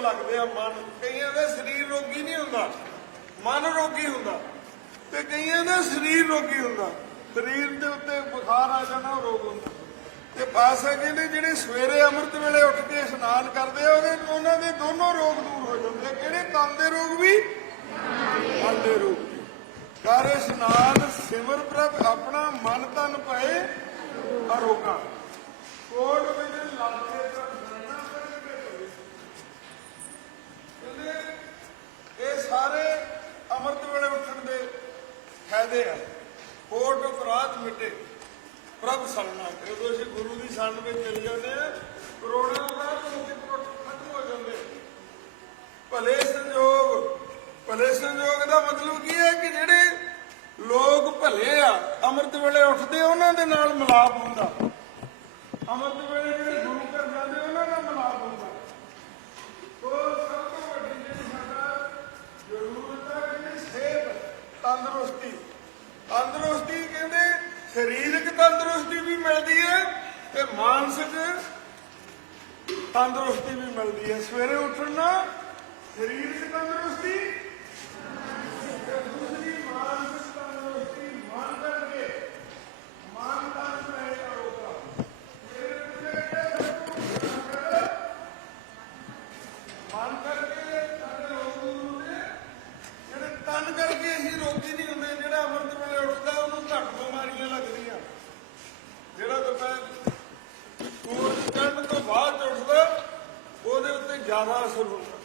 ਲੱਗਦੇ ਆ ਮਨ। ਕਈਆਂ ਦਾ ਸਰੀਰ ਰੋਗੀ ਨਹੀਂ ਹੁੰਦਾ। ਮਨ ਰੋਗੀ ਹੁੰਦਾ। ਤੇ ਕਈਆਂ ਦਾ ਸਰੀਰ ਰੋਗੀ ਹੁੰਦਾ। ਸਰੀਰ ਦੇ ਉੱਤੇ ਬੁਖਾਰ ਆ ਜਾਣਾ ਰੋਗ ਹੁੰਦਾ। ਤੇ ਪਾਸਾ ਕਹਿੰਦੇ ਜਿਹੜੇ ਸਵੇਰੇ ਅੰਮ੍ਰਿਤ ਵੇਲੇ ਉੱਠ ਕੇ ਇਸ਼ਨਾਨ ਕਰਦੇ ਆ, ਉਹਦੇ ਉਹਨਾਂ ਦੇ ਦੋਨੋਂ ਰੋਗ ਦੂਰ ਹੋ ਜਾਂਦੇ ਆ। ਕਿਹੜੇ ਤਨ ਦੇ ਰੋਗ ਵੀ? ਮਨ ਦੇ ਰੋਗ ਕਰ ਇਸ਼ਨਾਨ ਸਿਮਰ ਪ੍ਰਭ, ਆਪਣਾ ਮਨ ਤਨ ਪਏ ਅਰੋਗਾ ਫਾਇਦੇ ਆ। ਕੋਟ ਅਪਰਾਧ ਮਿਟੇ। ਪ੍ਰਭ ਸਰਨਾ ਜਦੋਂ ਅਸੀਂ ਗੁਰੂ ਦੀ ਸ਼ਰਨ ਵਿੱਚ ਚਲੇ ਜਾਂਦੇ ਆ, ਕਰੋੜਾਂ ਅਪਰਾਧ ਮੁਕਤ ਖਤਮ ਹੋ ਜਾਂਦੇ ਭਲੇ ਸੰਜੋਗ ਭਲੇ ਸੰਜੋਗ ਦਾ ਮਤਲਬ ਕੀ ਹੈ ਕਿ ਜਿਹੜੇ ਲੋਕ ਭਲੇ ਆ, ਅੰਮ੍ਰਿਤ ਵੇਲੇ ਉੱਠਦੇ ਉਹਨਾਂ ਦੇ ਨਾਲ ਮਿਲਾਪ ਹੁੰਦਾ। ਅੰਮ੍ਰਿਤ ਵੇਲੇ ਜਿਹੜੇ ਗੁਰੂ ਘਰ ਜਾਂਦੇ ਉਹਨਾਂ ਨਾਲ ਮਿਲਾਪ ਹੁੰਦਾ। ਤੋ ਸਭ ਤੋਂ ਵੱਡੀ ਜਿਹੜੀ ਸਾਡਾ ਜ਼ਰੂਰਤ ਹੈ ਜਿਹੜੀ ਸਿਹਤ ਤੰਦਰੁਸਤੀ। ਤੰਦਰੁਸਤੀ ਕਹਿੰਦੇ ਸਰੀਰਕ ਤੰਦਰੁਸਤੀ ਵੀ ਮਿਲਦੀ ਹੈ ਤੇ ਮਾਨਸਿਕ ਤੰਦਰੁਸਤੀ ਵੀ ਮਿਲਦੀ ਹੈ। ਸਵੇਰੇ ਉੱਠਣਾ ਸਰੀਰਕ ਤੰਦਰੁਸਤੀ ਤੇ ਦੂਸਰੀ ਮਾਨਸਿਕ ਤੰਦਰੁਸਤੀ ਮਨ ਕਰਕੇ ਮਨ ਤਨ ਪਏ ਕਰੋਗਾ ਮੇਰੇ ਪਿੱਛੇ ਮਨ ਕਰਕੇ ਸਾਡੇ ਰੋਗ ਦੂਰ ਹੁੰਦੇ ਆ। ਜਿਹੜੇ ਤਨ ਕਰਕੇ ਅਸੀਂ ਰੋਗੀ ਨਹੀਂ ਹੁੰਦੇ ਜਿਹੜਾ ਅੰਮ੍ਰਿਤ ਵੇਲੇ ਉੱਠਦਾ ਉਹਨੂੰ ਘੱਟ ਬਿਮਾਰੀਆਂ ਲੱਗਦੀਆਂ ਜਿਹੜਾ ਦੁਪਹਿਰ ਸੂਰਜ ਚੜ੍ਹਨ ਤੋਂ ਬਾਅਦ ਉੱਠਦਾ ਉਹਦੇ ਉੱਤੇ ਜ਼ਿਆਦਾ ਅਸਰ ਹੁੰਦਾ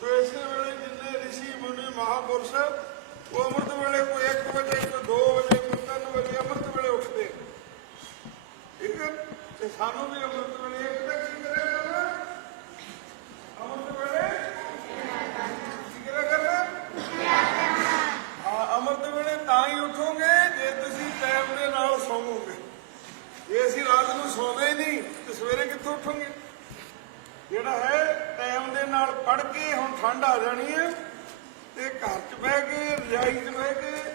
ਸੋ ਇਸੇ ਵੇਲੇ ਜਿੰਨੇ ਰਿਸ਼ੀ ਮੁਨੀ ਮਹਾਪੁਰਸ਼ ਉਹ ਅੰਮ੍ਰਿਤ ਵੇਲੇ ਕੋਈ 1 ਵਜੇ ਕੋਈ 2 ਵਜੇ ਕੋਈ 3 ਵਜੇ ਅੰਮ੍ਰਿਤ ਵੇਲੇ ਉੱਠਦੇ ਠੀਕ ਹੈ ਤੇ ਸਾਨੂੰ ਵੀ ਅੰਮ੍ਰਿਤ ਵੇਲੇ ਇੱਕ ਤਾਂ ਕੀ ਕਰਿਆ ਕਰਨਾ ਅੰਮ੍ਰਿਤ ਵੇਲੇ ਕੀ ਕਰਿਆ ਕਰਨਾ ਹਾਂ ਅੰਮ੍ਰਿਤ ਵੇਲੇ ਤਾਂ ਹੀ ਉਠੋਗੇ ਜੇ ਤੁਸੀਂ ਟਾਈਮ ਦੇ ਨਾਲ ਸੌਵੋਗੇ ਜੇ ਅਸੀਂ ਰਾਤ ਨੂੰ ਸੌਂਦੇ ਹੀ ਨਹੀਂ ਤੇ ਸਵੇਰੇ ਕਿੱਥੋਂ ਉੱਠੋਗੇ ਜਿਹੜਾ ਹੈ, ਟਾਈਮ ਦੇ ਨਾਲ ਪੜ ਕੇ ਹੁਣ ਠੰਡ ਆ ਜਾਣੀ ਹੈ ਤੇ ਘਰ 'ਚ ਬਹਿ ਕੇ, ਰਜਾਈ 'ਚ ਬਹਿ ਕੇ ਕੇ